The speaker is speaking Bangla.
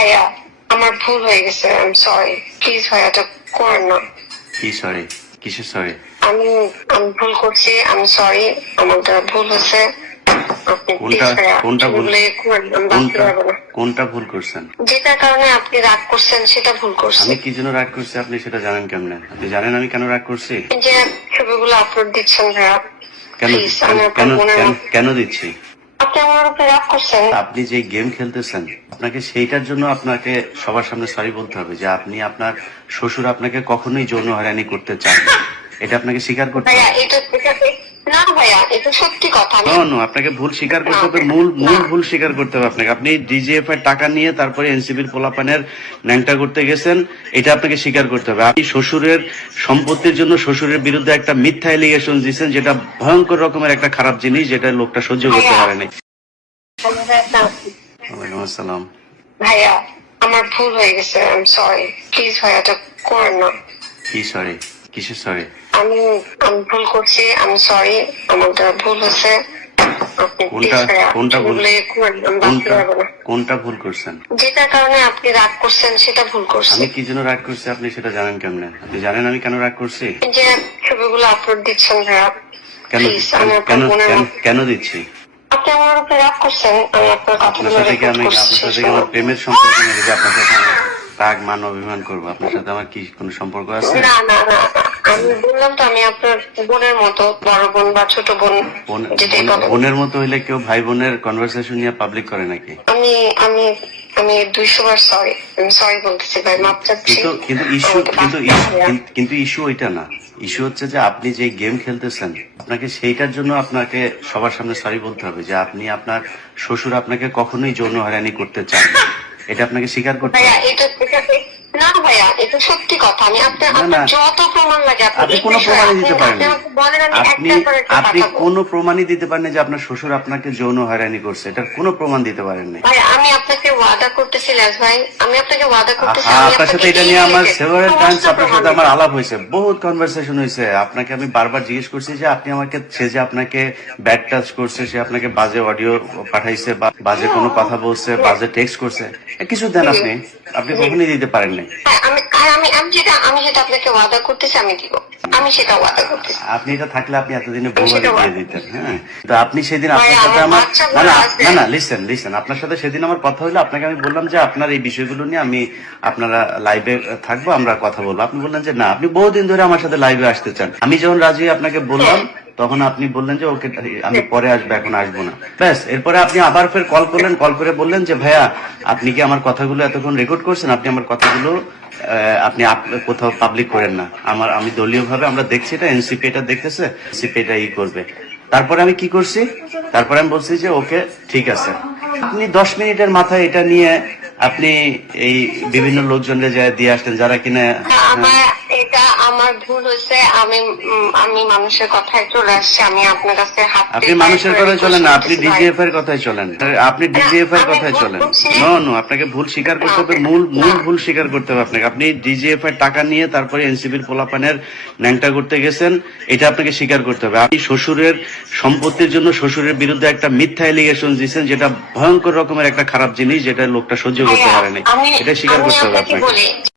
ভাইয়া আমার ভুল হয়ে গেছে, আই এম সরি। প্লিজ ভাইয়া এটা করেন না। কি সরি? কিসের সরি? আমি আমি ভুল করছি, আমি সরি, আমার দ্বারা ভুল হয়েছে। আপনি প্লিজ ভাইয়া কোনটা ভুল? ভুলে করেন না, আমি বাঁচতে পারবো না। কোনটা ভুল করছেন? যেটার কারণে আপনি রাগ করছেন সেটা ভুল করছি। আমি কি জন্য রাগ করছি আপনি সেটা জানেন কেমনে? আপনি জানেন আমি কেন রাগ করছি? এই যে ছবিগুলো আপলোড দিচ্ছেন ভাইয়া, কেন প্লিজ আমি আপনার কেন বোনের কেন- মতো। কেন দিচ্ছি? আপনি আমার উপরে রাগ করছেন। আপনি যে গেম খেলতেছেন আপনাকে সেইটার জন্য আপনাকে সবার সামনে সরি বলতে হবে যে আপনি আপনার শ্বশুর আপনাকে কখনোই যৌন হয়রানি করতে চান না। এটা আপনাকে স্বীকার করতে ভাইয়া হবে। না ভাইয়া, এটা সত্যি কথা। আপনাকে ভুল স্বীকার করতে হবে, মূল ভুল স্বীকার করতে হবে আপনাকে। আপনি ডিজিএফ এর টাকা নিয়ে তারপরে এনসিবির পোলাপানের ন্যাংটা করতে গেছেন, এটা আপনাকে স্বীকার করতে হবে। আপনি শ্বশুরের সম্পত্তির জন্য শ্বশুরের বিরুদ্ধে একটা মিথ্যা এলিগেশন দিচ্ছেন, যেটা ভয়ঙ্কর রকমের একটা খারাপ জিনিস, যেটা লোকটা সহ্য করতে পারেনি। ওয়ালাইকুম আসসালাম। ভাইয়া আমার ভুল হয়ে গেছে, আই এম সরি। প্লিজ ভাইয়া এটা করেন না। কি সরি? কিসের সরি? আমি আমি ভুল করছি, আমি সরি, আমার দ্বারা ভুল হয়েছে। আপনি প্লিজ ভাইয়া কোনটা ভুল? ভুলে করেন না, আমি বাঁচতে পারবো না। কোনটা ভুল করছেন? যেটার কারণে আপনি রাগ করছেন সেটা ভুল করছি। আমি কি জন্য রাগ করছি আপনি সেটা জানেন কেমনে? আপনি জানেন আমি কেন রাগ করছি? এই যে ছবিগুলো আপলোড দিচ্ছেন ভাইয়া, কেন প্লিজ আমি আপনার কেন বোনের মতো। কেন দিচ্ছি? আপনি আমার উপরে রাগ করছেন, আমি আপনার আপনার কথাগুলো সাথে কি রেকর্ড করছি। আপনার সাথে কি আমার প্রেমের সম্পর্ক নেই যে আপনার সাথে আমি রাগ মান অভিমান করবো? আপনার সাথে আমার কি কোনো সম্পর্ক আছে? না না না না। আমি বললাম তো আমি আপনার বোনের মতো, বড় বোন বা ছোট বোন যেটাই বলেন। বোনের মতো হইলে কেউ ভাই বোনের কনভারসেশন নিয়ে পাবলিক করে নাকি? আমি আমি আমি 200 বার সরি, আমি সরি বলতেছি ভাই, মাপ চাচ্ছি। কিন্তু ইস্যু ওইটা না। ইস্যু হচ্ছে যে আপনি যে গেম খেলতেছেন আপনাকে সেইটার জন্য আপনাকে সবার সামনে সরি বলতে হবে যে আপনি আপনার শ্বশুর আপনাকে কখনোই যৌন হয়রানি করতে চান না। এটা আপনাকে স্বীকার করতে ভাইয়া হবে। না ভাইয়া, এটা সত্যি কথা। আমি আপনার যত প্রমাণ লাগে আপনি কোনো প্রমাণই দিতে পারেন না। বলেন, আমি আপনি একটার পর একটা আপনি পাঠাবো। কোনো প্রমাণই দিতে পারেন না যে আপনার শ্বশুর আপনাকে যৌন হয়রানি করছে। এটার কোনো প্রমাণ দিতে পারেন না। ভাই আমি আপনাকে ওয়াদা করতেছি লাজ ভাই, আমি আপনাকে ওয়াদা করতেছি। আপনার সাথে এটা নিয়ে আমার সেভারাল টাইমস আপনার সাথে আমার আলাপ হয়েছে, বহুত কনভারসেশন হয়েছে। আপনাকে আমি বারবার জিজ্ঞেস করছি যে আপনি আমাকে, সে যে আপনাকে ব্যাড টাচ করছে, সে আপনাকে বাজে অডিও পাঠাইছে, বা বাজে কোনো কথা বলছে, বাজে টেক্সট করছে, কিছু দেন আপনি আপনি কখনই দিতে পারেন নাই। আমি যেটা আপনাকে ওয়াদা করতেছি আমি দিব, আমি সেটা ওয়াদা করতেছি। আপনি এটা থাকলে আপনি এতদিনে বৌমাকে দিয়ে দিতেন। হ্যাঁ, তো আপনি সেদিন ভাই, আপনার সাথে আমার আমার বাচ্চাগুলো না না আছে। না না লিসেন আপনার সাথে সেদিন আমার কথা হলো, আপনাকে আমি বললাম যে আপনার এই বিষয়গুলো নিয়ে আমি আপনারা লাইভে থাকবো, আমরা কথা বলবো। আপনি বললেন যে না, আপনি বহুদিন ধরে আমার সাথে লাইভে আসতে চান। আমি যখন রাজি হয়ে আপনাকে বললাম তখন আপনি বললেন যে ওকে আমি পরে আসবো, এখন আসবো না। ব্যাস, এরপরে আপনি আবার ফের কল করলেন, কল করে বললেন যে ভাইয়া আপনি কি আমার কথাগুলো এতক্ষণ রেকর্ড করছেন? আপনি আমার কথাগুলো আপনি কোথাও পাবলিক করেন না। আমি দলীয় ভাবে আমরা দেখছি, এটা এনসিপি এটা দেখতেছে, এনসিপি এটা ই করবে। তারপরে আমি কি করছি? তারপরে আমি বলছি যে ওকে ঠিক আছে। আপনি 10 মিনিটের মাথায় এটা নিয়ে আপনি এই বিভিন্ন লোকজনকে যায় দিয়ে আসতেন, যারা কিনা এটা আমার ভুল হয়েছে। আমি মানুষের কথায় চলে আসছি। আমি আপনার কাছে আপনি মানুষের কথায় চলেন না, আপনি ডিজিএফ এর কথায় চলেন। আপনি ডিজিএফ এর কথায় চলেন। নো, আপনাকে ভুল স্বীকার করতে হবে, মূল ভুল স্বীকার করতে হবে আপনাকে। আপনি ডিজিএফ এর টাকা নিয়ে তারপরে এনসিবির পোলাপানের ন্যাংটা করতে গেছেন, এটা আপনাকে স্বীকার করতে হবে। আপনি শ্বশুরের সম্পত্তির জন্য শ্বশুরের বিরুদ্ধে একটা মিথ্যা এলিগেশন দিচ্ছেন, যেটা ভয়ঙ্কর রকমের একটা খারাপ জিনিস, যেটা লোকটা সহ্য করতে পারেনি। এটা স্বীকার করতে হবে আপনাকে।